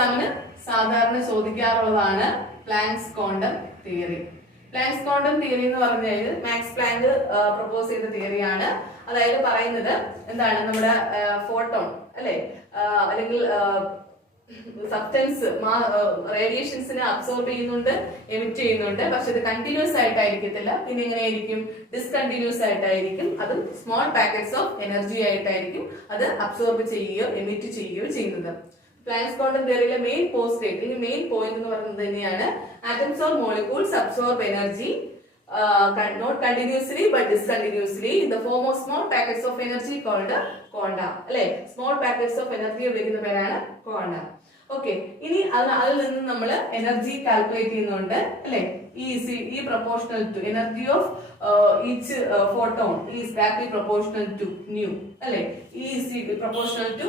എക്സാമിന് സാധാരണ ചോദിക്കാറുള്ളതാണ് Planck's quantum theory. Planck's quantum theory എന്ന് പറഞ്ഞാൽ മാക്സ് പ്ലാങ്ക് പ്രപ്പോസ് ചെയ്ത തിയറിയാണ്. അതായത് പറയുന്നത് എന്താണ്, നമ്മുടെ ഫോട്ടോൺ അല്ലെ അല്ലെങ്കിൽ സബ്സ്റ്റൻസ് റേഡിയേഷൻസിനെ അബ്സോർബ് ചെയ്യുന്നുണ്ട്, എമിറ്റ് ചെയ്യുന്നുണ്ട്. പക്ഷെ ഇത് കണ്ടിന്യൂസ് ആയിട്ടായിരിക്കത്തില്ല. പിന്നെ എങ്ങനെയായിരിക്കും? ഡിസ്കണ്ടിന്യൂസ് ആയിട്ടായിരിക്കും. അതും സ്മോൾ പാക്കറ്റ്സ് ഓഫ് എനർജി ആയിട്ടായിരിക്കും അത് അബ്സോർബ് ചെയ്യുകയോ എമിറ്റ് ചെയ്യുകയോ ചെയ്യുന്നത്. പ്ലാങ്ക്സ് ക്വാണ്ടം തിയറിയിലെ മെയിൻ പോസ്റ്റേറ്റ് അല്ലെങ്കിൽ മെയിൻ പോയിന്റ് എന്ന് പറയുന്നത് തന്നെയാണ് atoms or molecules absorb energy not continuously but discontinuously in the form of small packets of energy called quanta. അല്ലെ, സ്മോൾ പാക്കറ്റ്സ് ഓഫ് എനർജി വിളിക്കുന്ന പേരാണ് ക്വാണ്ട. ഓക്കെ, ഇനി അതിൽ നിന്ന് നമ്മൾ എനർജി കാൽക്കുലേറ്റ് ചെയ്യുന്നുണ്ട് അല്ലെ. E proportional to energy of each photon is directly proportional to nu അല്ലെ. E is proportional to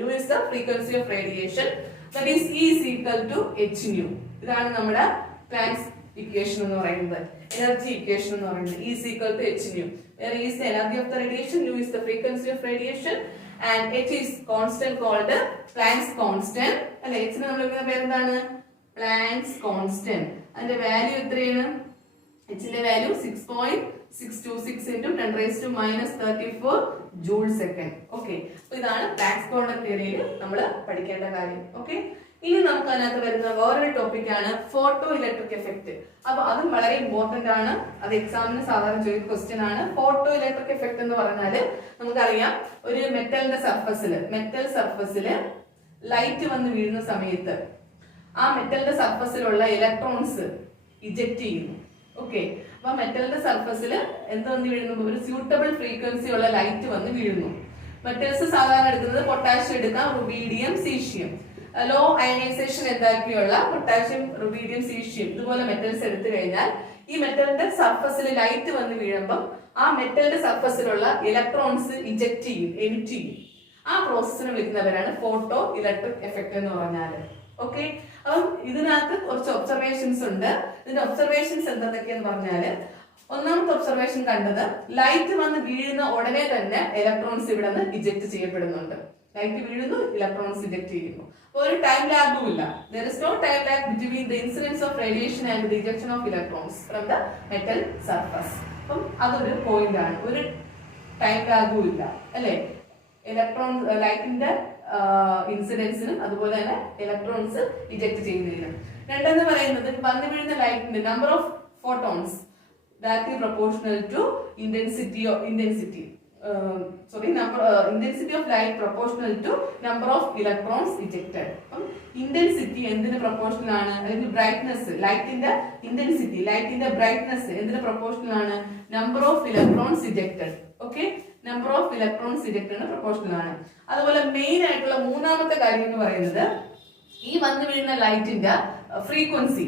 nu is the frequency of radiation, that is E is equal to h nu. ഇതാണ് നമ്മുടെ planks equation എന്ന് പറയുന്നത്, energy equation എന്ന് പറയുന്നത്. E is equal to h nu, where E is the energy of the radiation, nu is the frequency of radiation, and h is constant called Planck's constant അല്ലെ. h നെ നമ്മൾ വിളിക്കുന്ന പേരെന്താണ്? Planck's constant. അതിന്റെ value എത്രയാണ്? h ന്റെ value 6.626 into 10 raised to minus 34 joule second. Okay, അപ്പൊ ഇതാണ് പ്ലാങ്ക്സ് ക്വാണ്ടം തിയറിയിൽ നമ്മൾ പഠിക്കേണ്ട കാര്യം. ഓക്കെ, ഇനി നമുക്ക് അതിനകത്ത് വരുന്ന വേറൊരു ടോപ്പിക്കാണ് ഫോട്ടോ ഇലക്ട്രിക് എഫക്ട്. അപ്പൊ അതും വളരെ ഇമ്പോർട്ടന്റ് ആണ്. അത് എക്സാമിന് സാധാരണ ചോദിക്കുന്ന ക്വസ്റ്റ്യൻ ആണ്. ഫോട്ടോ ഇലക്ട്രിക് എഫക്ട് എന്ന് പറഞ്ഞാല് നമുക്കറിയാം, ഒരു മെറ്റൽ സർഫസില് ലൈറ്റ് വന്ന് വീഴുന്ന സമയത്ത് ആ മെറ്റലിന്റെ സർഫസിലുള്ള ഇലക്ട്രോൺസ് ഇജക്ട് ചെയ്യുന്നു. ഓക്കെ, അപ്പൊ മെറ്റലിന്റെ സർഫസിൽ എന്ത് വന്ന് വീഴുന്നു? ഒരു സ്യൂട്ടബിൾ ഫ്രീക്വൻസി ഉള്ള ലൈറ്റ് വന്ന് വീഴുന്നു. മെറ്റൽസ് സാധാരണ എടുക്കുന്നത് പൊട്ടാഷ്യം എടുക്കാം, റുബീഡിയം, സീഷ്യം. ലോ അയണൈസേഷൻ എന്താക്കിയുള്ള പൊട്ടാഷ്യം, റുബീഡിയം, സീഷ്യം ഇതുപോലെ മെറ്റൽസ് എടുത്തു കഴിഞ്ഞാൽ ഈ മെറ്റലിന്റെ സർഫസിൽ ലൈറ്റ് വന്ന് വീഴുമ്പം ആ മെറ്റലിന്റെ സർഫസിലുള്ള ഇലക്ട്രോൺസ് ഇജക്ട് ചെയ്യും, എമിറ്റ് ചെയ്യും. ആ പ്രോസസ്സിനെ വിളിക്കുന്നവരാണ് ഫോട്ടോ ഇലക്ട്രിക് എഫക്ട് എന്ന് പറഞ്ഞാല്. ഓക്കെ, അപ്പം ഇതിനകത്ത് കുറച്ച് ഒബ്സർവേഷൻസ് ഉണ്ട്. ഇതിന്റെ ഒബ്സർവേഷൻസ് എന്തൊക്കെയെന്ന് പറഞ്ഞാല്, ഒന്നാമത്തെ ഒബ്സർവേഷൻ കണ്ടത്, ലൈറ്റ് വന്ന് വീഴുന്ന ഉടനെ തന്നെ ഇലക്ട്രോൺസ് ഇവിടെ നിന്ന് ഇജക്ട് ചെയ്യപ്പെടുന്നുണ്ട്. ലൈറ്റ് വീഴുന്നു, ഇലക്ട്രോൺസ് ഇജക്ട് ചെയ്യുന്നു. അപ്പോൾ ഒരു ടൈം ലാഗും ഇല്ല. There is no time lag between the incidence of radiation and the ejection of electrons from the metal surface. അപ്പം അതൊരു പോയിന്റ് ആണ്. ഒരു ടൈം ലാഗും ഇല്ല അല്ലെ. ഇലക്ട്രോൺ ലൈറ്റിന്റെ ഇൻസിഡൻസിനും അതുപോലെ തന്നെ ഇലക്ട്രോൺസ് ഇജക്ട് ചെയ്യുന്നതിനും. രണ്ടെന്ന് പറയുന്നത്, വന്നു വീഴുന്ന ലൈറ്റിന്റെ number of photons directly proportional to intensity of light proportional to number of electrons ejected. Intensity എന്തിന് പ്രൊപ്പോർഷണൽ ആണ്? അല്ലെങ്കിൽ ബ്രൈറ്റ്നസ്, ലൈറ്റിന്റെ ഇന്റൻസിറ്റി, ലൈറ്റിന്റെ ബ്രൈറ്റ്നസ് എന്തിന് പ്രൊപ്പോർഷണൽ ആണ്? Number of electrons ejected. Okay, number of electrons ejected proportional ആണ്. അതുപോലെ main ആയിട്ടുള്ള മൂന്നാമത്തെ കാര്യം എന്ന് പറയുന്നത്, ഈ വന്നു വീഴുന്ന ലൈറ്റിന്റെ ഫ്രീക്വൻസി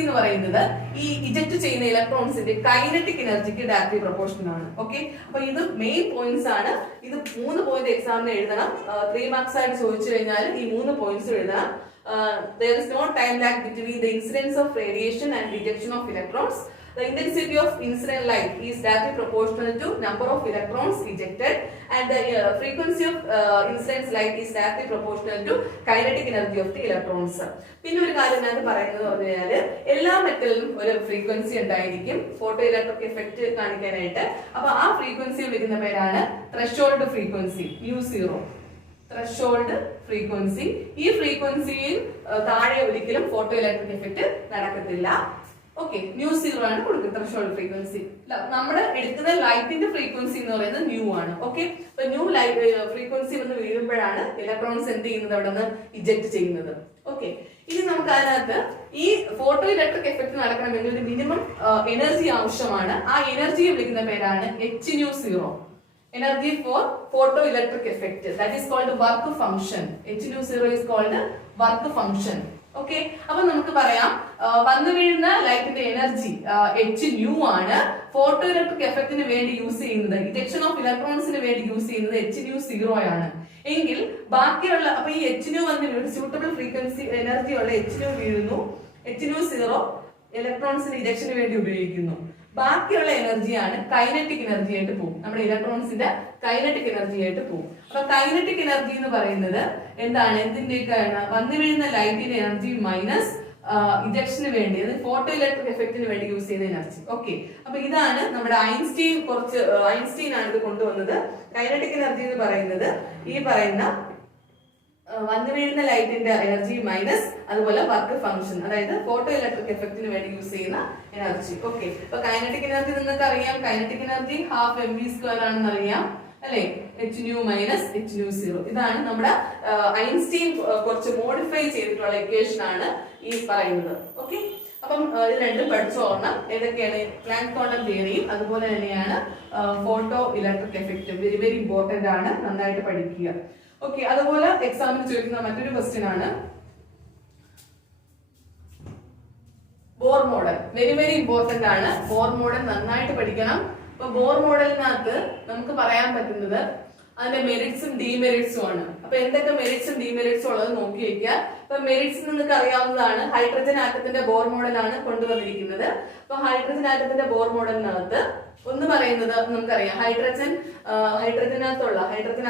എന്ന് പറയുന്നത് ഈ ഇജക്ട് ചെയ്യുന്ന ഇലക്ട്രോൺസിന്റെ കൈനറ്റിക് എനർജിക്ക് ഡയറക്ട്ലി പ്രൊപ്പോർഷണൽ ആണ്. ഓക്കെ, അപ്പൊ ഇത് മെയിൻ പോയിന്റ്സ് ആണ്. ഇത് 3 പോയിന്റ് എക്സാമിന് എഴുതണം. 3 മാർക്സ് ആയിട്ട് ചോദിച്ചു കഴിഞ്ഞാൽ ഈ 3 പോയിന്റ്സ് എഴുതണം. There is no time lag between the incidence of radiation and ejection of electrons. The intensity of incident light is directly proportional to number of electrons ejected, and the frequency of incident light is directly proportional to kinetic energy of the electrons. പിന്നെ ഒരു കാര്യം ഞാൻ പറയുന്നത് പറഞ്ഞാൽ, എല്ലാ മെറ്റലിനും ഒരു frequency ഉണ്ടായിരിക്കും photo electric effect കാണിക്കാനായിട്ട്. അപ്പൊ ആ ഫ്രീക്വൻസി വിളിക്കുന്ന പേരാണ് ത്രെഷോൾഡ് ഫ്രീക്വൻസി, μ0. Threshold frequency. ഈ ഫ്രീക്വൻസിയിൽ താഴെ ഒരിക്കലും ഫോട്ടോ ഇലക്ട്രിക് എഫക്ട് നടക്കത്തില്ല. ഓക്കെ, μ0 ആണ് കൊടുക്കുന്നത് ത്രെഷോൾഡ് ഫ്രീക്വൻസി. നമ്മുടെ എടുക്കുന്ന ലൈറ്റിന്റെ ഫ്രീക്വൻസി എന്ന് പറയുന്നത് ന്യൂ ആണ്. ഓക്കെ, അപ്പൊ ന്യൂ ലൈറ്റ് ഫ്രീക്വൻസി വന്ന് വീഴുമ്പോഴാണ് ഇലക്ട്രോൺസ് എന്ത് ചെയ്യുന്നത്? അവിടെ നിന്ന് ഇജക്ട് ചെയ്യുന്നത്. ഓക്കെ, ഇനി നമുക്ക് അതിനകത്ത് ഈ ഫോട്ടോ ഇലക്ട്രിക് എഫക്ട് നടക്കണമെങ്കിൽ ഒരു മിനിമം എനർജി ആവശ്യമാണ്. ആ എനർജിയെ വിളിക്കുന്ന പേരാണ് hν0. Energy for photoelectric effect, that is called work function. hν0 is called work function. Okay, അപ്പൊ നമുക്ക് പറയാം, വന്നു വീഴുന്ന ലൈറ്റിന്റെ എനർജി hν ആണ്. ഫോട്ടോ ഇലക്ട്രിക് എഫക്റ്റിന് വേണ്ടി യൂസ് ചെയ്യുന്നത്, ഇജക്ഷൻ ഓഫ് ഇലക്ട്രോൺസിന് വേണ്ടി യൂസ് ചെയ്യുന്നത് hν0 ആണ്. എങ്കിൽ ബാക്കിയുള്ള, അപ്പൊ ഈ hν വന്ന് വീഴും, സ്യൂട്ടബിൾ ഫ്രീക്വൻസി എനർജി ഉള്ള hν വീഴുന്നു. hν0 ഇലക്ട്രോൺസിന് ഇജക്ഷന് വേണ്ടി ഉപയോഗിക്കുന്നു. ബാക്കിയുള്ള എനർജിയാണ് കൈനറ്റിക് എനർജി ആയിട്ട് പോകും. നമ്മുടെ ഇലക്ട്രോൺസിന്റെ കൈനറ്റിക് എനർജി ആയിട്ട് പോകും. അപ്പൊ കൈനറ്റിക് എനർജി എന്ന് പറയുന്നത് എന്താണ്? എന്തിന്റെയൊക്കെയാണ്? വന്നു വീഴുന്ന ലൈറ്റിന്റെ എനർജി മൈനസ് ഇജക്ഷന് വേണ്ടി, ഫോട്ടോ ഇലക്ട്രിക് എഫക്റ്റിന് വേണ്ടി യൂസ് ചെയ്യുന്ന എനർജി. ഓക്കെ, അപ്പൊ ഇതാണ് നമ്മുടെ ഐൻസ്റ്റീൻ ആണ് ഇത് കൊണ്ടുവന്നത്. കൈനറ്റിക് എനർജി എന്ന് പറയുന്നത് ഈ പറയുന്ന വന്നു വീഴുന്ന ലൈറ്റിന്റെ എനർജി മൈനസ് അതുപോലെ വർക്ക് ഫംഗ്ഷൻ, അതായത് ഫോട്ടോ ഇലക്ട്രിക് എഫക്റ്റിന് വേണ്ടി യൂസ് ചെയ്യുന്ന എനർജി. ഓക്കെ, അപ്പൊ കൈനറ്റിക് എനർജി നിങ്ങൾക്ക് അറിയാം. കൈനറ്റിക് എനർജി ½ mv² ആണെന്ന് അറിയാം അല്ലെ? hν minus hν0. ഇതാണ് നമ്മുടെ ഐൻസ്റ്റീൻ കുറച്ച് മോഡിഫൈ ചെയ്തിട്ടുള്ള ഇക്വേഷൻ ആണ് ഈ പറയുന്നത്. ഓക്കെ, അപ്പം ഇത് രണ്ടും പഠിച്ചു ഓർണം. ഏതൊക്കെയാണ്? പ്ലാങ്ക് ക്വാണ്ടം തിയറിയും അതുപോലെ തന്നെയാണ് ഫോട്ടോ ഇലക്ട്രിക് എഫക്റ്റും. വെരി വെരി ഇമ്പോർട്ടന്റ് ആണ്, നന്നായിട്ട് പഠിക്കുക. ഓക്കെ, അതുപോലെ എക്സാമിന് ചോദിക്കുന്ന മറ്റൊരു ക്വസ്റ്റ്യൻ ആണ് Bohr model. Very very important ആണ്. ബോർ മോഡൽ നന്നായിട്ട് പഠിക്കണം. അപ്പൊ ബോർ മോഡലിനകത്ത് നമുക്ക് പറയാൻ പറ്റുന്നത് അതിന്റെ മെറിറ്റ്സും ഡീമെറിറ്റ്സും ആണ്. അപ്പൊ എന്തൊക്കെ മെറിറ്റ്സും ഡീമെറിറ്റ്സും ഉള്ളത് നോക്കി വയ്ക്കുക. അപ്പൊ മെറിറ്റ്സ് നിങ്ങൾക്ക് അറിയാവുന്നതാണ്. ഹൈഡ്രജൻ ആറ്റത്തിന്റെ ബോർ മോഡലാണ് കൊണ്ടുവന്നിരിക്കുന്നത്. അപ്പൊ ഹൈഡ്രജൻ ആറ്റത്തിന്റെ ബോർ മോഡലിനകത്ത് ഒന്ന് പറയുന്നത് നമുക്കറിയാം, ഹൈഡ്രജൻ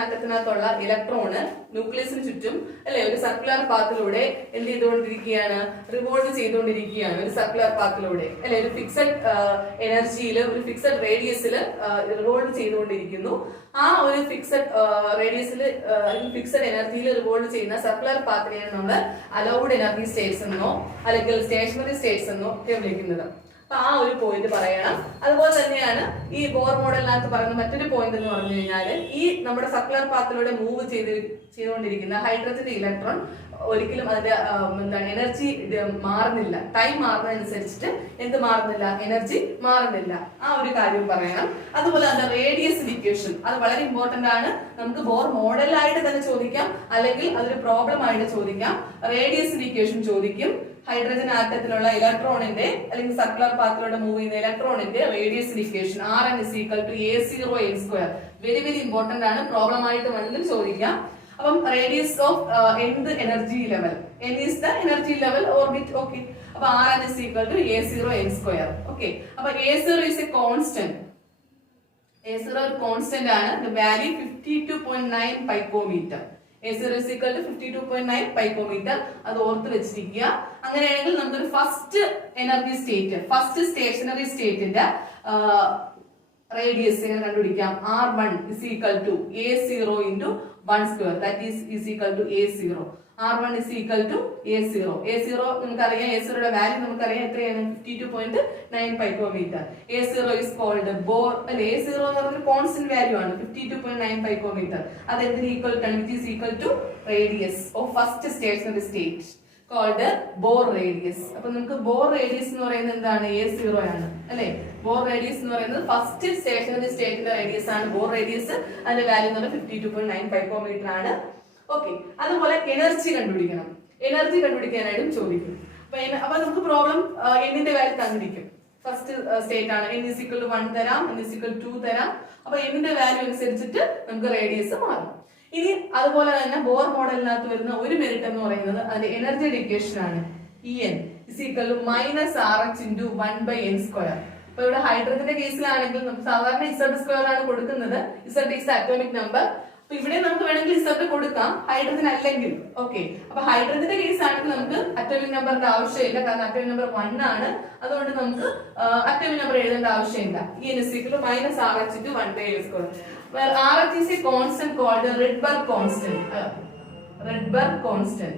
ആറ്റത്തിനകത്തുള്ള ഇലക്ട്രോണ് ന്യൂക്ലിയസിന് ചുറ്റും അല്ലെ ഒരു സർക്കുലർ പാത്തിലൂടെ എന്ത് ചെയ്തുകൊണ്ടിരിക്കുകയാണ്? റിവോൾവ് ചെയ്തുകൊണ്ടിരിക്കുകയാണ് ഒരു സർക്കുലർ പാത്തിലൂടെ അല്ലെ? ഒരു ഫിക്സഡ് എനർജിയിൽ, ഒരു ഫിക്സഡ് റേഡിയസിൽ റിവോൾവ് ചെയ്തുകൊണ്ടിരിക്കുന്നു. ആ ഒരു ഫിക്സഡ് റേഡിയസിൽ ഫിക്സഡ് എനർജിയിൽ റിവോൾവ് ചെയ്യുന്ന സർക്കുലർ പാത്തിനെയാണ് നമ്മൾ അലൗഡ് എനർജി സ്റ്റേറ്റ്സ് എന്നോ അല്ലെങ്കിൽ സ്റ്റേഷനറി സ്റ്റേറ്റ്സ് എന്നോ ഒക്കെ വിളിക്കുന്നത്. അപ്പൊ ആ ഒരു പോയിന്റ് പറയണം. അതുപോലെ തന്നെയാണ് ഈ ബോർ മോഡലിനകത്ത് പറയുന്ന മറ്റൊരു പോയിന്റ് എന്ന് പറഞ്ഞു കഴിഞ്ഞാൽ, ഈ നമ്മുടെ സർക്കുലർ പാത്തിലൂടെ മൂവ് ചെയ്തുകൊണ്ടിരിക്കുന്ന ഹൈഡ്രജന്റെ ഇലക്ട്രോൺ ഒരിക്കലും അതിന്റെ എന്താണ് എനർജി മാറുന്നില്ല. ടൈം മാറുന്നതനുസരിച്ചിട്ട് എന്ത് മാറുന്നില്ല? എനർജി മാറുന്നില്ല. ആ ഒരു കാര്യം പറയണം. അതുപോലെ തന്നെ റേഡിയസ് ഇക്വേഷൻ, അത് വളരെ ഇമ്പോർട്ടന്റ് ആണ്. നമുക്ക് ബോർ മോഡലായിട്ട് തന്നെ ചോദിക്കാം, അല്ലെങ്കിൽ അതൊരു പ്രോബ്ലം ആയിട്ട് ചോദിക്കാം. റേഡിയസ് ഇക്വേഷൻ ചോദിക്കും. ഹൈഡ്രജൻ ആറ്റത്തിലുള്ള ഇലക്ട്രോണിന്റെ അല്ലെങ്കിൽ സർക്കുലർ പാത്തിലൂടെ മൂവ് ചെയ്യുന്ന ഇലക്ട്രോണിന്റെ radius equation Rn = a0n². Very very important ആണ്. പ്രോബ്ലം ആയിട്ട് വേണമെങ്കിൽ ചോദിക്കാം. അപ്പം റേഡിയസ് ഓഫ് എന്ത് energy level? n is the energy level orbit. Okay, അപ്പൊ Rn = a0n². Okay, അപ്പൊ a0 is a constant. a0 ഒരു കോൺസ്റ്റന്റ് ആണ്. The value 52.9 picometer. a0 = 52.9 picometer. അത് ഓർത്ത് വെച്ചിരിക്കുക. അങ്ങനെയാണെങ്കിൽ നമുക്കൊരു first energy state, first stationary സ്റ്റേറ്റിന്റെ റേഡിയസ് എങ്ങനെ കണ്ടുപിടിക്കാം? R1 = a0 × 1². That is = a0. R1 = a0. a0 നമുക്കറിയാം, a0യുടെ വാല്യൂ നമുക്കറിയാം എത്രയാണ്? 52.9 picometer. a0 is called Bohr. അല്ലെ, a0 എന്ന് പറഞ്ഞ കോൺസ്റ്റന്റ് വാല്യൂ ആണ്. 52.9 picometer. അത് എന്തിന് ഈക്വൽ ആണ്? which is equal to radius of first stationary state called Bohr radius. അപ്പൊ നമുക്ക് Bohr radius എന്ന് പറയുന്നത് എന്താണ്? a0 ആണ് അല്ലെ? Bohr radius എന്ന് പറയുന്നത് ഫസ്റ്റ് സ്റ്റേഷനറി സ്റ്റേറ്റിന്റെ റേഡിയസ് ആണ് Bohr radius. അതിന്റെ വാല്യൂ എന്ന് പറയുന്നത് 52.9 picometer ആണ്. ഓക്കെ, അതുപോലെ എനർജി കണ്ടുപിടിക്കണം. എനർജി കണ്ടുപിടിക്കാനായിട്ടും ചോദിക്കും. അപ്പൊ നമുക്ക് പ്രോബ്ലം എന്നിന്റെ വാല്യൂ തന്നിരിക്കും. ഫസ്റ്റ് സ്റ്റേറ്റ് ആണ്. n = 1 തരാം, n = 2 തരാം. അപ്പൊ എന്നിന്റെ വാല്യൂ അനുസരിച്ചിട്ട് നമുക്ക് റേഡിയസ് മാറും. ഇനി അതുപോലെ തന്നെ ബോർ മോഡലിനകത്ത് വരുന്ന ഒരു മെറിറ്റ് എന്ന് പറയുന്നത് അതിന്റെ എനർജിയുടെ ഇക്വേഷൻ ആണ്. En = -Rh × 1/n². അപ്പൊ ഇവിടെ ഹൈഡ്രജന്റെ കേസിലാണെങ്കിൽ നമുക്ക് സാധാരണ Z² ആണ് കൊടുക്കുന്നത്. Z is the atomic number. അപ്പൊ ഇവിടെ നമുക്ക് വേണമെങ്കിൽ Z കൊടുക്കാം, ഹൈഡ്രജൻ അല്ലെങ്കിൽ. ഓക്കെ, അപ്പൊ ഹൈഡ്രജന്റെ കേസ് ആണെങ്കിൽ നമുക്ക് അറ്റോമിക് നമ്പറിന്റെ ആവശ്യമില്ല, കാരണം അറ്റോമിക് നമ്പർ 1 ആണ്. അതുകൊണ്ട് നമുക്ക് അറ്റോമിക് നമ്പർ എഴുതേണ്ട ആവശ്യമില്ല. En = -Rh × 1/n². where Rh is a constant called Rydberg constant. Rydberg constant.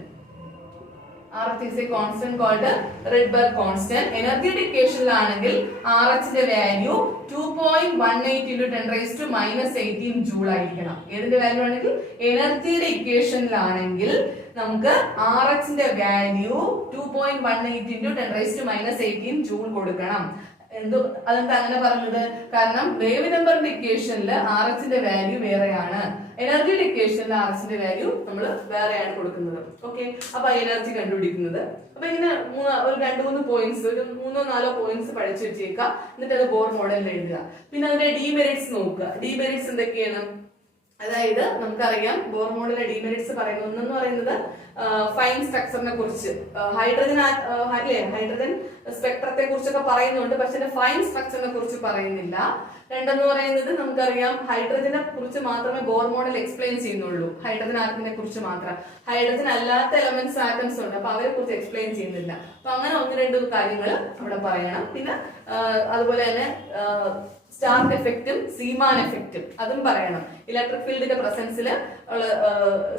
Rh is a constant called Rydberg constant. Energy equation ന്റെ വാല്യൂ 2.18 × 10⁻⁻18 ജൂൾ ആയിരിക്കണം. ഏതിന്റെ വാല്യൂ ആണെങ്കിൽ എനർജിയുടെ ഇക്വേഷനിലാണെങ്കിൽ നമുക്ക് Rh ന്റെ വാല്യൂ 2.18 × 10⁻⁻18 ജൂൾ കൊടുക്കണം. അതെന്താ അങ്ങനെ പറഞ്ഞത്? കാരണം വേവ് നമ്പറിന്റെ ഇക്വേഷനിൽ Rh ന്റെ വാല്യൂ വേറെയാണ്, എനർജിയുടെ ഇക്വേഷനിൽ Rh ന്റെ വാല്യൂ നമ്മൾ വേറെയാണ് കൊടുക്കുന്നത്. ഓക്കെ, അപ്പൊ എനർജി കണ്ടുപിടിക്കുന്നത്. അപ്പൊ ഇങ്ങനെ ഒരു 2-3 പോയിന്റ്സ്, ഒരു 3-4 പോയിന്റ്സ് പഠിച്ചു വെച്ചേക്കാം. എന്നിട്ട് അത് ബോർ മോഡലിൽ എഴുതുക. പിന്നെ അതിന്റെ ഡീമെറിറ്റ്സ് നോക്കുക. ഡീമെറിറ്റ്സ് എന്തൊക്കെയാണ്? അതായത് നമുക്കറിയാം ബോർ മോഡലിലെ ഡിമെറിറ്റ്സ് പറയുന്നത് ഒന്നെന്ന് പറയുന്നത് ഫൈൻ സ്ട്രക്ചറിനെ കുറിച്ച് ഹൈഡ്രജൻ സ്പെക്ട്രത്തെ കുറിച്ചൊക്കെ പറയുന്നുണ്ട്, പക്ഷെ ഫൈൻ സ്ട്രക്ചറിനെ കുറിച്ച് പറയുന്നില്ല. രണ്ടെന്ന് പറയുന്നത് നമുക്കറിയാം ഹൈഡ്രജനെ കുറിച്ച് മാത്രമേ ബോർ മോഡൽ എക്സ്പ്ലെയിൻ ചെയ്യുന്നുള്ളൂ, ഹൈഡ്രജൻ ആറ്റത്തിനെ കുറിച്ച് മാത്രം. ഹൈഡ്രജൻ അല്ലാത്ത എലമെന്റ്സ് ആറ്റംസ് ഉണ്ട്, അപ്പൊ അവരെ കുറിച്ച് എക്സ്പ്ലെയിൻ ചെയ്യുന്നില്ല. അപ്പൊ അങ്ങനെ ഒന്ന് രണ്ട് കാര്യങ്ങൾ അവിടെ പറയണം. പിന്നെ അതുപോലെ തന്നെ സ്റ്റാർക്ക് എഫക്റ്റും സീമാൻ എഫക്റ്റും അതും പറയണം. ഇലക്ട്രിക് ഫീൽഡിന്റെ പ്രസൻസിൽ ഉള്ള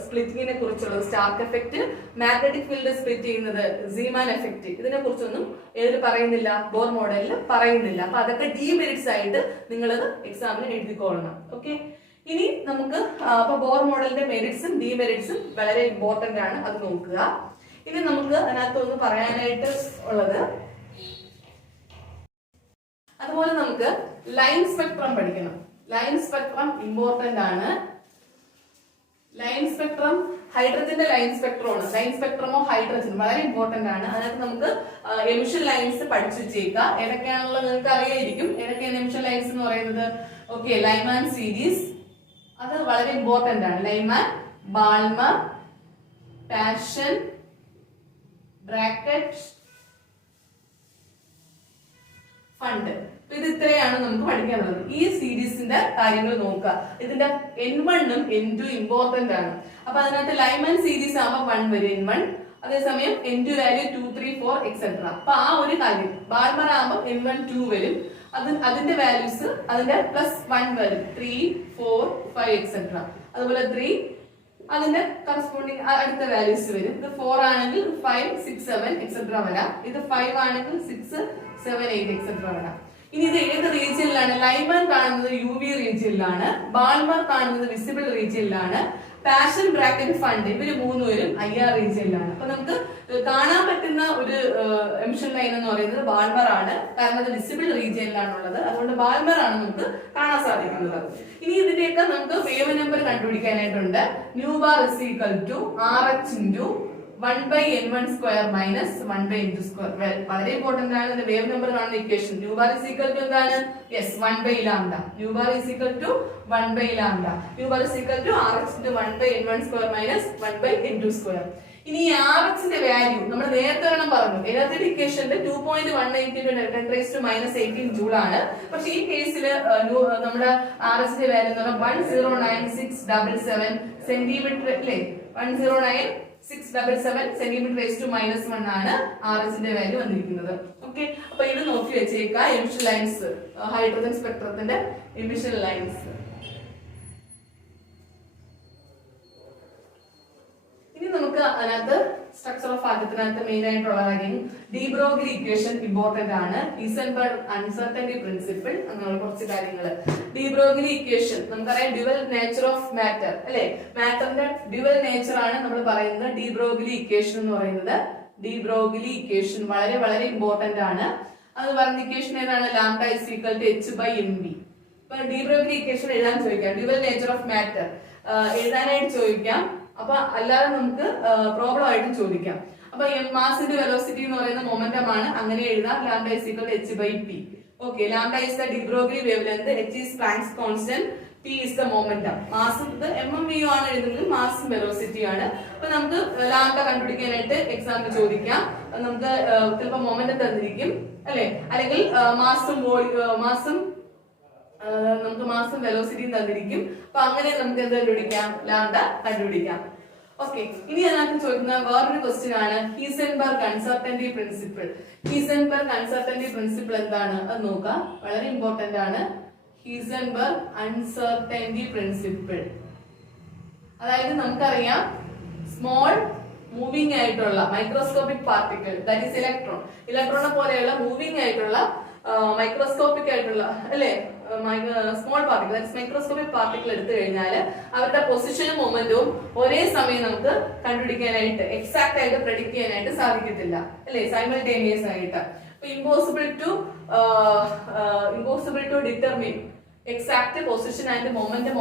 സ്പ്ലിറ്റിങ്ങിനെ കുറിച്ചുള്ളത് Stark effect, magnetic field split ചെയ്യുന്നത് സീമാൻ എഫക്റ്റ്, ഇതിനെ കുറിച്ചൊന്നും ഏതിൽ പറയുന്നില്ല, ബോർ മോഡലിൽ പറയുന്നില്ല. അപ്പൊ അതൊക്കെ ഡീമെറിറ്റ്സ് ആയിട്ട് നിങ്ങൾ എക്സാമിന് എഴുതിക്കൊള്ളണം. ഓക്കെ, ഇനി നമുക്ക് അപ്പൊ ബോർ മോഡലിന്റെ മെറിറ്റ്സും ഡീമെറിറ്റ്സും വളരെ ഇമ്പോർട്ടന്റ് ആണ്, അത് നോക്കുക. ഇനി നമുക്ക് അതിനകത്ത് ഒന്ന് പറയാനായിട്ട് ഉള്ളത്, അതുപോലെ നമുക്ക് ലൈൻ സ്പെക്ട്രം പഠിക്കണം. ലൈൻ സ്പെക്ട്രം ഇമ്പോർട്ടന്റ് ആണ്. ലൈൻ സ്പെക്ട്രം ഹൈഡ്രജന്റെ ലൈൻ സ്പെക്ട്രമാണ്. ലൈൻ സ്പെക്ട്രം ഓഫ് ഹൈഡ്രജൻ വളരെ ഇമ്പോർട്ടന്റ് ആണ്. അതിനകത്ത് നമുക്ക് എമിഷൻ ലൈൻസ് പഠിച്ചു വെച്ചേക്കാം. ഏതൊക്കെയാണുള്ളത് നിങ്ങൾക്ക് അറിയായിരിക്കും. ഏതൊക്കെയാണ് എമിഷൻ ലൈൻസ് എന്ന് പറയുന്നത്? ഓക്കെ, ലൈമാൻ സീരീസ് അത് വളരെ ഇമ്പോർട്ടന്റ് ആണ്. Lyman, Balmer, passion, bracket, fund. ഇത് ഇത്രയാണ് നമുക്ക് പഠിക്കാനുള്ളത്. ഈ സീരീസിന്റെ കാര്യങ്ങൾ നോക്കുക. ഇതിന്റെ N1 ഉം N2 ഇമ്പോർട്ടന്റ് ആണ്. അപ്പൊ അതിനകത്ത് ലൈമാൻ സീരീസ് ആകുമ്പോൾ 1 വരും N1, അതേസമയം N2 വാല്യൂ 2, 3, 4 എക്സെട്ര. അപ്പൊ ആ ഒരു കാര്യം. ബാർമർ ആകുമ്പോൾ N1, 2 വരും, അതിന്റെ വാല്യൂസ് അതിന്റെ +1 വരും, 3, 4, 5 എക്സെട്ര. അതുപോലെ 3 അതിന്റെ കറസ്പോണ്ടിങ് അടുത്ത വാല്യൂസ് വരും. ഇത് 4 ആണെങ്കിൽ 5, 6, 7 എക്സെട്ര വരാം. ഇത് 5 ആണെങ്കിൽ 6, 7, 8 എക്സെട്ര വരാം. ഇനി ഇത് ഏത് റീജിയനിലാണ്? ലൈമാൻ കാണുന്നത് UV റീജിയനിലാണ്, ബാൾമർ കാണുന്നത് വിസിബിൾ റീജിയനിലാണ്, പാഷൻ, ബ്രാക്കറ്റ്, ഫണ്ട് ഇവര് മൂന്നുപേരും IR റീജിയനിലാണ്. അപ്പൊ നമുക്ക് കാണാൻ പറ്റുന്ന ഒരു എമിഷൻ ലൈൻ എന്ന് പറയുന്നത് ബാൾമർ ആണ്, കാരണം അത് വിസിബിൾ റീജിയനിലാണുള്ളത്. അതുകൊണ്ട് ബാൾമർ ആണ് നമുക്ക് കാണാൻ സാധിക്കുന്നത്. ഇനി ഇതിന്റെയൊക്കെ നമുക്ക് വേവ് നമ്പർ കണ്ടുപിടിക്കാനായിട്ടുണ്ട്. Nu bar is equal to RH into 1/n1 square minus 1/n2 square. വളരെ ഇമ്പോർട്ടന്റ് ആണ്. ഇതിന്റെ വേവ് നമ്പർ കാണുന്ന equation nu bar is equal to എന്താണ്? Yes, 1/λ. Nu bar is equal to 1/λ. Nu bar is equal to RH into 1/n1 square minus 1/n2 square. ഇനി ഈ RH ന്റെ value നമ്മൾ നേരത്തെ ഒരെണ്ണം പറഞ്ഞു, എനർജി ഇക്വേഷന്റെ 2.18 × 10⁻18 ജൂൾ ആണ്. പക്ഷെ ഈ കേസിൽ നമ്മുടെ RH ന്റെ വാല്യൂ എന്ന് പറഞ്ഞാൽ 109677 സെന്റിമീറ്റർ അല്ലേ, 109677 cm⁻⁻1 ആണ് RH ന്റെ വാല്യൂ വന്നിരിക്കുന്നത്. ഓക്കെ, അപ്പൊ ഇത് നോക്കി വെച്ചേക്കാം. എമിഷൻ ലൈൻസ്, ഹൈഡ്രജൻ സ്പെക്ട്രത്തിന്റെ എമിഷൻ ലൈൻസ്. ഇനി നമുക്ക് അതിനകത്ത് സ്ട്രക്ചർ ഓഫ് ആറ്റത്തിനകത്ത് മെയിൻ ആയിട്ടുള്ള കാര്യം ഡി ബ്രോഗ്ലി ഇക്വേഷൻ ഇമ്പോർട്ടന്റ് ആണ്. ഹീസൻബർഗ് അൺസർട്ടനിറ്റി പ്രിൻസിപ്പിൾ അങ്ങനെയുള്ള കുറച്ച് കാര്യങ്ങൾ. ഡി ബ്രോഗ്ലി ഇക്വേഷൻ നമുക്കറിയാം, ഡ്യുവൽ നേച്ചർ ഓഫ് മാറ്റർ അല്ലെ, മാറ്ററിന്റെ ഡ്യുവൽ നേച്ചർ ആണ് നമ്മൾ പറയുന്നത് ഡി ബ്രോഗ്ലി ഇക്വേഷൻ എന്ന് പറയുന്നത്. ഡി ബ്രോഗ്ലി ഇക്വേഷൻ വളരെ വളരെ ഇമ്പോർട്ടന്റ് ആണ്. അത് പറയുന്ന ഇക്വേഷൻ ഏതാണ്? λ = h/mv. ഇപ്പൊ ഡി ബ്രോഗ്ലി ഇക്വേഷൻ എഴുതാൻ ചോദിക്കാം, ഡ്യുവൽ നേച്ചർ ഓഫ് മാറ്റർ എഴുതാനായിട്ട് ചോദിക്കാം. അപ്പൊ അല്ലാതെ നമുക്ക് പ്രോബ്ലം ആയിട്ട് ചോദിക്കാം. അപ്പൊ മാസിന്റെ വെലോസിറ്റി എന്ന് പറയുന്ന മൊമെന്റം ആണ്, അങ്ങനെ എഴുതാം. λ = h/p. Okay, λ is the de Broglie wavelength, h is Planck's constant, p is the momentum. Mass ഇത് mmv ആണ് എഴുതുന്നത്, മാസും വെലോസിറ്റി ആണ്. അപ്പൊ നമുക്ക് λ കണ്ടുപിടിക്കാനായിട്ട് എക്സാമിന് ചോദിക്കാം. നമുക്ക് ചിലപ്പോൾ മൊമെന്റം തന്നിരിക്കും അല്ലെ, അല്ലെങ്കിൽ നമുക്ക് മാസും വെലോസിറ്റിയും തന്നിരിക്കും. അപ്പൊ അങ്ങനെ നമുക്ക് എന്ത് കണ്ടുപിടിക്കാം? λ കണ്ടുപിടിക്കാം. ഓക്കെ, ഇനി അതിനകത്ത് ചോദിക്കുന്ന വേറൊരു ക്വസ്റ്റ്യൻ ആണ് ഹീസൻബർഗ് അൺസർട്ടനിറ്റി പ്രിൻസിപ്പിൾ. ഹീസൻബർഗ് അൺസർട്ടനിറ്റി പ്രിൻസിപ്പിൾ എന്താണ് അത് നോക്കാം, വളരെ ഇമ്പോർട്ടന്റ് ആണ്. ഹീസൻബർഗ് അൺസർട്ടനിറ്റി പ്രിൻസിപ്പിൾ അതായത് നമുക്കറിയാം സ്മോൾ മൂവിംഗ് ആയിട്ടുള്ള microscopic particle, that is electron. ഇലക്ട്രോണിനെ പോലെയുള്ള മൂവിംഗ് ആയിട്ടുള്ള മൈക്രോസ്കോപ്പിക് ആയിട്ടുള്ള അല്ലെ സ്മോൾ പാർട്ടിക്കിൾ, മൈക്രോസ്കോപ്പിക് പാർട്ടിക്കിൾ എടുത്തു കഴിഞ്ഞാൽ അവരുടെ പൊസിഷനും മൊമെന്റവും ഒരേ സമയം നമുക്ക് കണ്ടുപിടിക്കാനായിട്ട് എക്സാക്ട് ആയിട്ട് പ്രെഡിക്റ്റ് ചെയ്യാനായിട്ട് സാധിക്കത്തില്ല അല്ലെ, സൈമൾട്ടേനിയസ് ആയിട്ട്. Impossible to determine exact position and momentum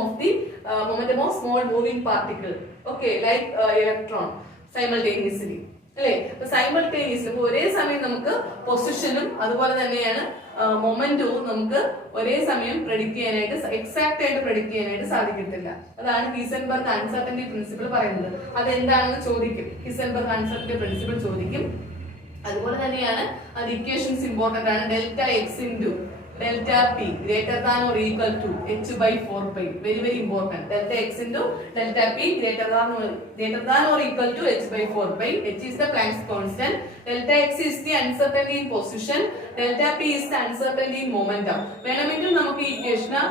of small moving particle, okay, like electron simultaneously അല്ലേ. സൈമൾട്ടേനിയസ്ലി ഒരേ സമയം നമുക്ക് പൊസിഷനും അതുപോലെ തന്നെയാണ് മൊമെന്റവും നമുക്ക് ഒരേ സമയം പ്രെഡിക്റ്റ് ചെയ്യാനായിട്ട് എക്സാക്ട് ആയിട്ട് പ്രെഡിക്റ്റ് ചെയ്യാനായിട്ട് സാധിക്കത്തില്ല. അതാണ് ഹീസൻബർഗ് അൺസർട്ടനിറ്റി പ്രിൻസിപ്പിൾ പറയുന്നത്. അതെന്താണെന്ന് ചോദിക്കും, ഹീസൻബർഗ് അൺസർട്ടനിറ്റി പ്രിൻസിപ്പിൾ ചോദിക്കും. അതുപോലെ തന്നെയാണ് അത് ഇക്വേഷൻസ് ഇമ്പോർട്ടന്റ് ആണ്. Delta X into delta P greater than or equal to h by 4 pi, very very important. Delta X into delta P greater than or equal to h by 4 pi. h is the Planck's constant. Delta x is the uncertainty in position. Delta p is the uncertainty in momentum. വേണമെങ്കിൽ നമുക്ക് ഈ ഇക്വേഷന്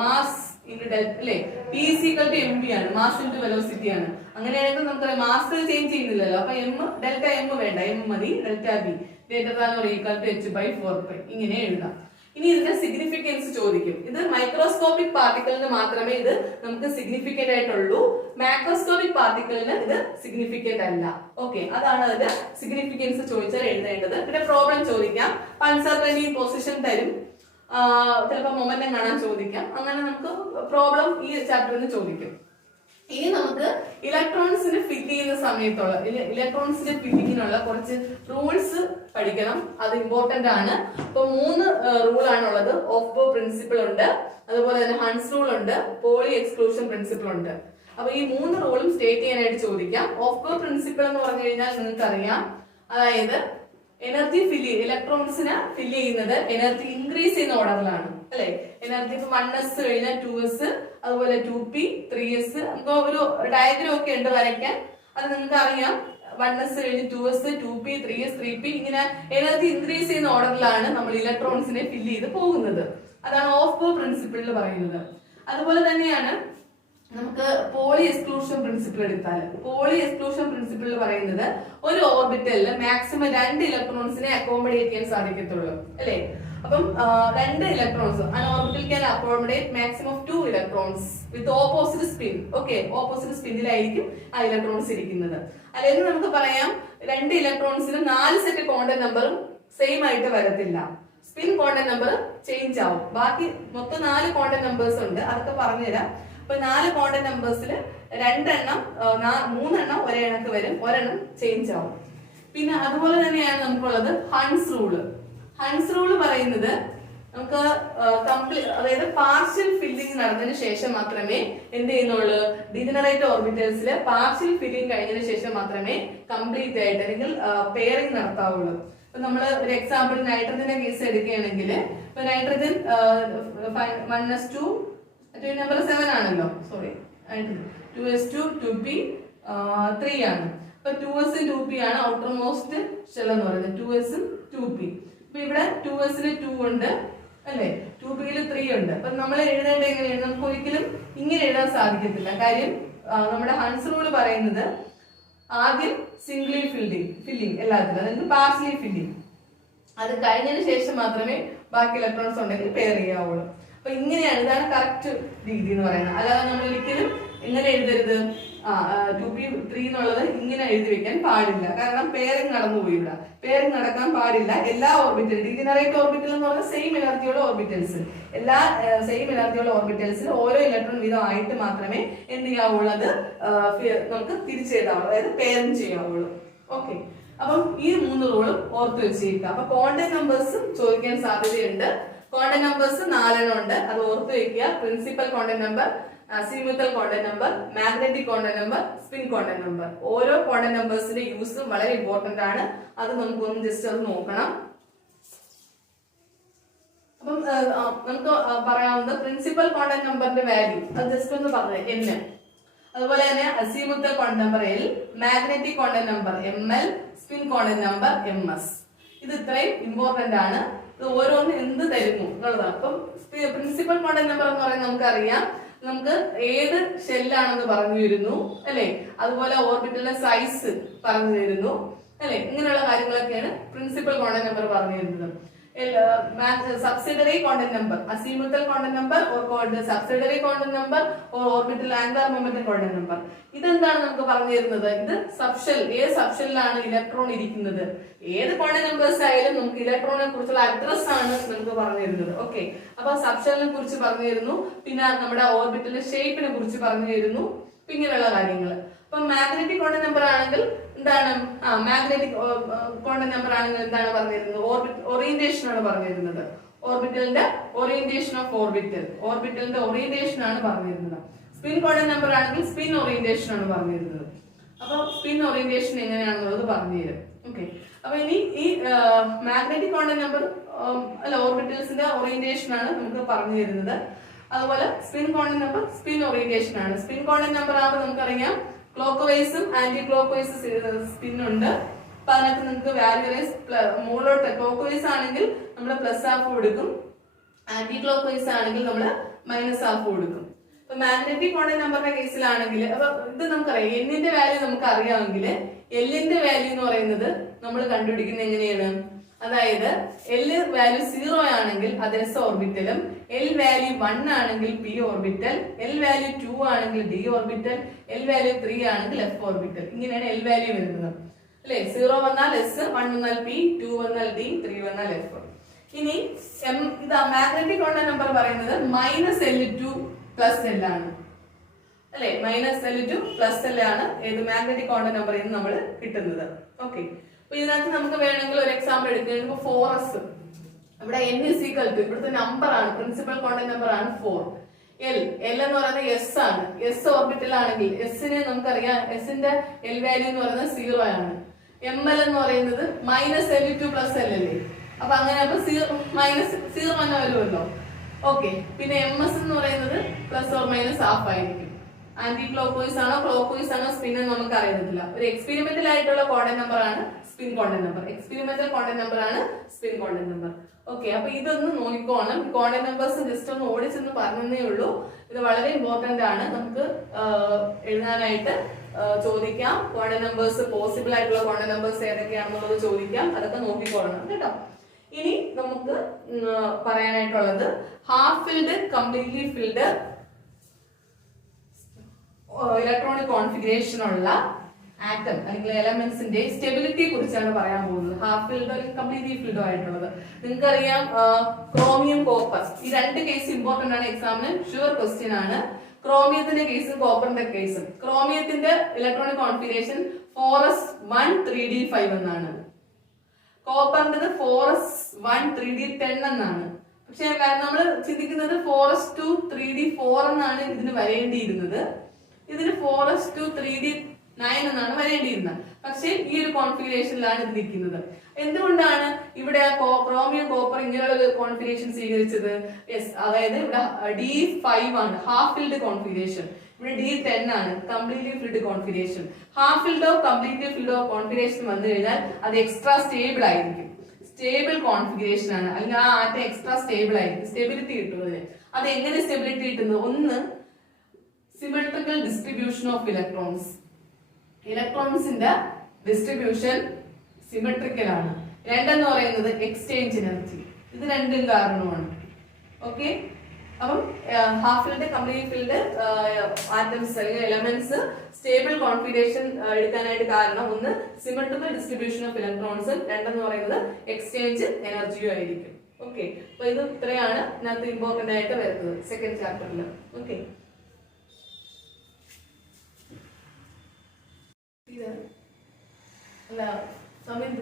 mass into delta അല്ലേ, p is equal to mv ആണ്, mass into velocity ആണ്. അങ്ങനെയാണെങ്കിൽ നമുക്ക് mass change ചെയ്യുന്നില്ലല്ലോ, അപ്പൊ ഡെൽറ്റ എം വേണ്ട, എം മതി. Delta B greater than or equal to h by 4 pi ഇങ്ങനെ എഴുതാം. ഇനി ഇതിന്റെ സിഗ്നിഫിക്കൻസ് ചോദിക്കും. ഇത് മൈക്രോസ്കോപ്പിക് പാർട്ടിക്കിളിന് മാത്രമേ ഇത് നമുക്ക് സിഗ്നിഫിക്കന്റ് ആയിട്ടുള്ളൂ. മാക്രോസ്കോപ്പിക് പാർട്ടിക്കിളിന് ഇത് സിഗ്നിഫിക്കന്റ് അല്ല. ഓക്കെ, അതാണ് അതിന്റെ സിഗ്നിഫിക്കൻസ് ചോദിച്ചാൽ എഴുതേണ്ടത്. പിന്നെ പ്രോബ്ലം ചോദിക്കാം, അൺസർട്ടനിറ്റി പൊസിഷൻ തരും, ചിലപ്പോൾ മൊമെന്റം കാണാൻ ചോദിക്കാം. അങ്ങനെ നമുക്ക് പ്രോബ്ലം ഈ ചാപ്റ്ററിന് ചോദിക്കും. ഇനി നമുക്ക് ഇലക്ട്രോൺസിന് ഫിറ്റ് ചെയ്യുന്ന സമയത്തുള്ള ഇലക്ട്രോൺസിന്റെ ഫിറ്റിങ്ങിനുള്ള കുറച്ച് റൂൾസ് പഠിക്കണം. അത് ഇമ്പോർട്ടന്റ് ആണ്. ഇപ്പൊ 3 റൂളാണ് ഉള്ളത്. ഓഫ് ബോ പ്രിൻസിപ്പിൾ ഉണ്ട്, അതുപോലെ തന്നെ ഹൺസ് റൂൾ ഉണ്ട്, പോളി എക്സ്ക്ലൂഷൻ പ്രിൻസിപ്പിൾ ഉണ്ട്. അപ്പൊ ഈ 3 റൂളും സ്റ്റേറ്റ് ചെയ്യാനായിട്ട് ചോദിക്കാം. ഓഫ് ബോ പ്രിൻസിപ്പിൾ എന്ന് പറഞ്ഞു കഴിഞ്ഞാൽ നിങ്ങൾക്ക് അറിയാം, അതായത് എനർജി ഇലക്ട്രോൺസിനെ ഫില്ല് ചെയ്യുന്നത് എനർജി ഇൻക്രീസ് ചെയ്യുന്ന ഓർഡറിലാണ് അല്ലെ. എനർജി ഇപ്പൊ 1s കഴിഞ്ഞാൽ 2s, അതുപോലെ 2p 3s, നമുക്ക് ഒരു ഡയഗ്രം ഒക്കെ ഉണ്ട് വരയ്ക്കാൻ. അത് നിങ്ങൾക്ക് അറിയാം. 1s കഴിഞ്ഞ് 2s 2p 3s 3p ഇങ്ങനെ എനർജി ഇൻക്രീസ് ചെയ്യുന്ന ഓർഡറിലാണ് നമ്മൾ ഇലക്ട്രോൺസിനെ ഫില്ല് ചെയ്ത് പോകുന്നത്. അതാണ് ഓഫ് ബോ പ്രിൻസിപ്പിളിൽ പറയുന്നത്. അതുപോലെ തന്നെയാണ് നമുക്ക് പോളി എക്സ്ക്ലൂഷൻ പ്രിൻസിപ്പിൾ എടുത്താൽ, പോളി എക്സ്ക്ലൂഷൻ പ്രിൻസിപ്പിൾ പറയുന്നത് ഒരു ഓർബിറ്റലിൽ മാക്സിമം 2 ഇലക്ട്രോൺസിനെ അക്കോമഡേറ്റ് ചെയ്യാൻ സാധിക്കത്തുള്ളൂ അല്ലെ. അപ്പം 2 electrons an orbital can accommodate maximum of 2 electrons with opposite spin. Okay, opposite സ്പിന്നിലായിരിക്കും ആ ഇലക്ട്രോൺസ് ഇരിക്കുന്നത്. അല്ലെങ്കിൽ നമുക്ക് പറയാം 2 ഇലക്ട്രോൺസിന് 4 സെറ്റ് ക്വാണ്ടം നമ്പറും സെയിം ആയിട്ട് വരത്തില്ല. സ്പിൻ ക്വാണ്ടം നമ്പർ ചേഞ്ച് ആവും. ബാക്കി മൊത്തം 4 ക്വാണ്ടം നമ്പേഴ്സ് ഉണ്ട്, അതൊക്കെ പറഞ്ഞുതരാം. ഇപ്പൊ 4 ക്വാണ്ടം നമ്പേഴ്സിൽ 2 എണ്ണം 3 എണ്ണം ഒരേ കണക്ക് വരും, ഒരെണ്ണം ചേഞ്ച് ആവും. പിന്നെ അതുപോലെ തന്നെയാണ് നമുക്കുള്ളത് ഹൺസ് റൂള്. ഹൺസ് റൂള് പറയുന്നത് നമുക്ക് അതായത് പാർഷ്യൽ ഫില്ലിംഗ് നടന്നതിന് ശേഷം മാത്രമേ എന്ത് ചെയ്യുന്നുള്ളൂ, ഡിജനറേറ്റ് ഓർബിറ്റൽസിൽ പാർഷ്യൽ ഫില്ലിംഗ് കഴിഞ്ഞതിന് ശേഷം മാത്രമേ കംപ്ലീറ്റ് ആയിട്ട് അല്ലെങ്കിൽ പെയറിംഗ് നടത്താവുള്ളൂ. ഇപ്പൊ നമ്മൾ ഒരു എക്സാമ്പിൾ നൈട്രജന്റെ കേസ് എടുക്കുകയാണെങ്കിൽ, ഇപ്പൊ നൈട്രജൻ 1s2 നമ്പർ 7 ആണല്ലോ, സോറി 2s2 2p 3 ആണ്. അപ്പൊ 2s 2p ആണ് ഔട്ടർ മോസ്റ്റ് ഷെൽ എന്ന് പറയുന്നത്, 2s 2p. അപ്പൊ ഇവിടെ 2s 2 ഉണ്ട് അല്ലെ, 2p 3 ഉണ്ട്. അപ്പൊ നമ്മൾ എഴുതേണ്ട എങ്ങനെയാണ്, നമുക്ക് ഒരിക്കലും ഇങ്ങനെ എഴുതാൻ സാധിക്കത്തില്ല. കാര്യം നമ്മുടെ ഹൺസ് റൂൾ പറയുന്നത് ആദ്യം സിംഗിളി ഫില്ലിംഗ് എല്ലാത്തിലും, അതായത് പാർഷ്യലി ഫില്ലിംഗ്, അത് കഴിഞ്ഞതിന് ശേഷം മാത്രമേ ബാക്കി ഇലക്ട്രോൺസ് ഉണ്ടെങ്കിൽ പെയർ ചെയ്യാവുള്ളൂ. അപ്പൊ ഇങ്ങനെയാണ്, ഇതാണ് കറക്റ്റ് രീതി എന്ന് പറയുന്നത്. അല്ലാതെ നമ്മൾ ഒരിക്കലും ഇങ്ങനെ എഴുതരുത്, 2p3 എന്നുള്ളത് ഇങ്ങനെ എഴുതി വെക്കാൻ പാടില്ല. കാരണം പെയറിംഗ് നടന്നുപോയി. ഇവിടെ പെയറിംഗ് നടക്കാൻ പാടില്ല. എല്ലാ ഓർബിറ്റൽ ഡിജനറേറ്റ് ഓർബിറ്റൽ എന്ന് പറഞ്ഞാൽ സെയിം എനർജിയുള്ള ഓർബിറ്റൽസ്, എല്ലാ സെയിം എനർജിയുള്ള ഓർബിറ്റൽസിൽ ഓരോ ഇലക്ട്രോൺ വീതം ആയിട്ട് മാത്രമേ എന്ത് ചെയ്യാവുള്ളൂ, അത് നമുക്ക് തിരിച്ചെഴുതാവുള്ളൂ, അതായത് പെയറിംഗ് ചെയ്യാവുള്ളൂ. ഓക്കെ, അപ്പം ഈ 3 റൂളും ഓർത്ത് വെച്ചേക്കുക. അപ്പൊ ക്വാണ്ടം നമ്പേഴ്സും ചോദിക്കാൻ സാധ്യതയുണ്ട്. ക്വാണ്ടം നമ്പേഴ്സ് 4 എണ്ണം ഉണ്ട്, അത് ഓർത്ത് വെക്കുക. Principal quantum number, azimuthal quantum number, magnetic quantum number, spin quantum number. ഓരോ ക്വാണ്ടം നമ്പേഴ്സിന്റെ യൂസും വളരെ ഇമ്പോർട്ടന്റ് ആണ്. അത് നമുക്കൊന്ന് ജസ്റ്റ് അത് നോക്കണം. അപ്പം നമുക്ക് പറയാവുന്നത് പ്രിൻസിപ്പൽ ക്വാണ്ടം നമ്പറിന്റെ വാല്യൂ അത് ജസ്റ്റ് ഒന്ന് പറഞ്ഞു n. അതുപോലെ തന്നെ azimuthal quantum number L, magnetic quantum number ML, spin quantum number MS. ഇത് ഇത്രയും ഇമ്പോർട്ടന്റ് ആണ്. ഇത് ഓരോന്നും എന്ത് തരുന്നു എന്നുള്ളതാണ്. അപ്പം പ്രിൻസിപ്പൽ ക്വാണ്ടം നമ്പർ എന്ന് പറയുന്നത് നമുക്കറിയാം, നമുക്ക് ഏത് ഷെല്ലാണെന്ന് പറഞ്ഞു തരുന്നു അല്ലെ, അതുപോലെ ഓർബിറ്റലിന്റെ സൈസ് പറഞ്ഞു തരുന്നു അല്ലെ. ഇങ്ങനെയുള്ള കാര്യങ്ങളൊക്കെയാണ് പ്രിൻസിപ്പൽ ക്വാണ്ടം നമ്പർ പറഞ്ഞു തരുന്നത്. subsidiary quantum number, azimuthal quantum number or called the subsidiary quantum number or orbital angular momentum quantum number. ഇതെന്താണ് നമുക്ക് പറഞ്ഞു തരുന്നത്? ഇത് സബ്ഷെൽ, ഏത് സബ്ഷെല്ലാണ് ഇലക്ട്രോൺ ഇരിക്കുന്നത്, ഏത് ക്വാണ്ടം നമ്പേഴ്സ് ആയാലും നമുക്ക് ഇലക്ട്രോണിനെ കുറിച്ചുള്ള അഡ്രസ് ആണ് നമുക്ക് പറഞ്ഞു തരുന്നത്. ഓക്കെ, അപ്പൊ സബ്ഷെല്ലിനെ കുറിച്ച് പറഞ്ഞു തരുന്നു, പിന്നെ നമ്മുടെ ഓർബിറ്റലിന്റെ ഷേപ്പിനെ കുറിച്ച് പറഞ്ഞു തരുന്നു, ഇങ്ങനെയുള്ള കാര്യങ്ങൾ. അപ്പൊ മാഗ്നറ്റിക് ക്വാണ്ടം നമ്പർ ആണെങ്കിൽ എന്താണ് മാഗ്നറ്റിക് ക്വാണ്ടം നമ്പർ ആണെങ്കിൽ എന്താണ് പറഞ്ഞിരുന്നത്? ഓറിയന്റേഷൻ ആണ് പറഞ്ഞിരുന്നത്. ഓർബിറ്റലിന്റെ ഓറിയന്റേഷൻ ഓഫ് ഓർബിറ്റലിന്റെ ഓറിയന്റേഷൻ ആണ് പറഞ്ഞിരുന്നത്. സ്പിൻ ക്വാണ്ടം നമ്പർ ആണെങ്കിൽ സ്പിൻ ഓറിയന്റേഷൻ ആണ് പറഞ്ഞിരുന്നത്. അപ്പൊ സ്പിൻ ഓറിയന്റേഷൻ എങ്ങനെയാണെന്നുള്ളത് പറഞ്ഞുതരും. ഓക്കെ, അപ്പൊ ഇനി ഈ മാഗ്നറ്റിക് ക്വാണ്ടം നമ്പർ അല്ല ഓർബിറ്റൽസിന്റെ ഓറിയന്റേഷൻ ആണ് നമുക്ക് പറഞ്ഞു തരുന്നത്. അതുപോലെ spin quantum number spin orientation ആണ്. സ്പിൻ ക്വാണ്ടം നമ്പർ ആകുമ്പോൾ നമുക്കറിയാം ക്ലോക്ക് വൈസും ആന്റി ക്ലോക്ക് വൈസ് സ്പിൻ ഉണ്ട്. അപ്പൊ അതിനകത്ത് നിങ്ങൾക്ക് വാല്യൂ മുകളിലോട്ട് ക്ലോക്ക് വൈസ് ആണെങ്കിൽ നമ്മൾ പ്ലസ് ഹാഫ് കൊടുക്കും, ആന്റി ക്ലോക്ക് വൈസ് ആണെങ്കിൽ നമ്മൾ മൈനസ് ഹാഫ് കൊടുക്കും. ഇപ്പൊ മാഗ്നറ്റിക് ക്വാണ്ടം നമ്പറിന്റെ കേസിലാണെങ്കിൽ അപ്പൊ ഇത് നമുക്കറിയാം എന്നിന്റെ വാല്യൂ നമുക്ക് അറിയാമെങ്കിൽ എല്ലിന്റെ വാല്യൂ എന്ന് പറയുന്നത് നമ്മൾ കണ്ടുപിടിക്കുന്നത് എങ്ങനെയാണ്? അതായത് എൽ വാല്യൂ 0 ആണെങ്കിൽ അത് എസ് ഓർബിറ്റലും, എൽ വാല്യൂ 1 ആണെങ്കിൽ പി ഓർബിറ്റൽ, എൽ വാല്യൂ 2 ആണെങ്കിൽ ഡി ഓർബിറ്റൽ, എൽ വാല്യൂ 3 ആണെങ്കിൽ എഫ് ഓർബിറ്റൽ. ഇങ്ങനെയാണ് എൽ വാല്യൂ വരുന്നത് അല്ലെ. 0 വന്നാൽ എസ്, 1 വന്നാൽ പി, 2 വന്നാൽ ഡി, 3 വന്നാൽ എഫ്. ഇനി ഇതാ മാഗ്നറ്റിക് ക്വാണ്ടം നമ്പർ പറയുന്നത് -L2 പ്ലസ് എൽ ആണ് അല്ലെ. -L2 പ്ലസ് എൽ ആണ് ഏത് മാഗ്നറ്റിക് ക്വാണ്ടം നമ്പറിൽ നിന്ന് നമ്മൾ കിട്ടുന്നത്. ഓക്കെ, അപ്പൊ ഇതിനകത്ത് നമുക്ക് വേണമെങ്കിൽ ഒരു എക്സാമ്പിൾ എടുക്കുക. 4s ഇവിടെ n = ഇവിടുത്തെ നമ്പർ ആണ്, പ്രിൻസിപ്പൽ ക്വാണ്ടം നമ്പർ ആണ് 4. എൽ എന്ന് പറയുന്നത് എസ് ആണ്. എസ് ഓർബിറ്റൽ ആണെങ്കിൽ എസിന് നമുക്കറിയാം എസിന്റെ എൽ വാല്യൂ എന്ന് പറയുന്നത് 0 ആണ്. എം എൽ എന്ന് പറയുന്നത് -L2 പ്ലസ് എൽ അല്ലേ. അപ്പൊ അങ്ങനെ അപ്പൊ -0 തന്നെ വരുമല്ലോ. ഓക്കെ, പിന്നെ എം എസ് എന്ന് പറയുന്നത് പ്ലസ് ഓർ മൈനസ് ഹാഫ് ആയിരിക്കും. ആന്റി ക്ലോക്ക് വൈസ് ആണോ ക്ലോക്ക് വൈസ് ആണോ സ്പിൻ എന്ന് നമുക്ക് അറിയത്തില്ല. ഒരു എക്സ്പെരിമെന്റൽ ആയിട്ടുള്ള ക്വാണ്ടം നമ്പർ ആണ് spin quantum number. Experimental quantum number ആണ് സ്പിൻ ക്വാണ്ടം നമ്പർ. ഓക്കെ, അപ്പൊ ഇതൊന്ന് നോക്കിക്കോണം. ക്വാണ്ടം നമ്പേഴ്സ് ജസ്റ്റ് ഒന്ന് ഓടിച്ചെന്ന് പറഞ്ഞതേ ഉള്ളൂ. ഇത് വളരെ ഇമ്പോർട്ടന്റ് ആണ്. നമുക്ക് എഴുതാനായിട്ട് ചോദിക്കാം. ക്വാണ്ടം നമ്പേഴ്സ് പോസിബിൾ ആയിട്ടുള്ള ക്വാണ്ടം നമ്പേഴ്സ് ഏതൊക്കെയാണെന്നുള്ളത് ചോദിക്കാം. അതൊക്കെ നോക്കിക്കോളണം കേട്ടോ. ഇനി നമുക്ക് പറയാനായിട്ടുള്ളത് half filled, completely filled electronic configuration ഉള്ള ആറ്റം അല്ലെങ്കിൽ എലമെന്റ്സിന്റെ സ്റ്റെബിലിറ്റിയെ കുറിച്ചാണ് പറയാൻ പോകുന്നത്. ഹാഫ് ഫിൽഡോ അല്ലെങ്കിൽ കംപ്ലീറ്റ്ലി ഫിൽഡോ ആയിട്ടുള്ളത്. നിങ്ങൾക്കറിയാം ക്രോമിയം, കോപ്പർ ഈ രണ്ട് കേസ് ഇമ്പോർട്ടന്റ് ആണ്. എക്സാമിന് ഷുവർ ക്വസ്റ്റ്യൻ ആണ്. ക്രോമിയത്തിന്റെ കേസും കോപ്പറിന്റെ കേസും. ക്രോമിയത്തിന്റെ ഇലക്ട്രോണിക് കോൺഫിഗറേഷൻ 4s1 3d5 എന്നാണ്. കോപ്പറിന്റെ 4s1 3d10 എന്നാണ്. പക്ഷെ നമ്മൾ ചിന്തിക്കുന്നത് 4s2 3d4 എന്നാണ് ഇതിന് വരേണ്ടിയിരുന്നത്. ഇതിന് 4s2 3d9 എന്നാണ് വരേണ്ടിയിരുന്നത്. പക്ഷെ ഈ ഒരു കോൺഫിഗറേഷനിലാണ് ഇത് നിൽക്കുന്നത്. എന്തുകൊണ്ടാണ് ഇവിടെ ക്രോമിയം കോപ്പർ ഇങ്ങനെയുള്ള ഒരു കോൺഫിഗറേഷൻ സ്വീകരിച്ചത്? യെസ്, അതായത് ഇവിടെ D5 ആണ് ഹാഫ് ഫിൽഡ് കോൺഫിഗറേഷൻ, ഇവിടെ D10 ആണ് കംപ്ലീറ്റ്ലി ഫിൽഡ് കോൺഫിഗറേഷൻ. ഹാഫ് ഫിൽഡോ കംപ്ലീറ്റ്ലി ഫിൽഡോ കോൺഫിഗറേഷൻ വന്നു കഴിഞ്ഞാൽ അത് എക്സ്ട്രാ സ്റ്റേബിൾ ആയിരിക്കും. സ്റ്റേബിൾ കോൺഫിഗറേഷൻ ആണ്, അല്ലെങ്കിൽ ആ ആറ്റം എക്സ്ട്രാ സ്റ്റേബിൾ ആയിരിക്കും. സ്റ്റെബിലിറ്റി കിട്ടും അതിന്. അത് എങ്ങനെ സ്റ്റെബിലിറ്റി കിട്ടുന്നത്? ഒന്ന്, സിമെട്രിക്കൽ ഡിസ്ട്രിബ്യൂഷൻ ഓഫ് ഇലക്ട്രോൺസ്. ഇലക്ട്രോൺസിന്റെ ഡിസ്ട്രിബ്യൂഷൻ സിമെട്രിക്കൽ ആണ്. രണ്ടെന്ന് പറയുന്നത് എക്സ്ചേഞ്ച് എനർജി. ഇത് രണ്ടും കാരണമാണ്. ഓക്കെ, അപ്പം half filled, complete filled atoms അല്ലെങ്കിൽ എലമെന്റ്സ് സ്റ്റേബിൾ കോൺഫിഗറേഷൻ എടുക്കാനായിട്ട് കാരണം ഒന്ന് സിമെട്രിക്കൽ ഡിസ്ട്രിബ്യൂഷൻ ഓഫ് ഇലക്ട്രോൺസ്, രണ്ടെന്ന് പറയുന്നത് എക്സ്ചേഞ്ച് എനർജിയും ആയിരിക്കും. ഓക്കെ, അപ്പൊ ഇത് ഇത്രയാണ് ഇതിനകത്ത് ഇമ്പോർട്ടന്റ് ആയിട്ട് വരുന്നത് സെക്കൻഡ് ചാപ്റ്ററിൽ. ഓക്കെ, അല്ല സമയം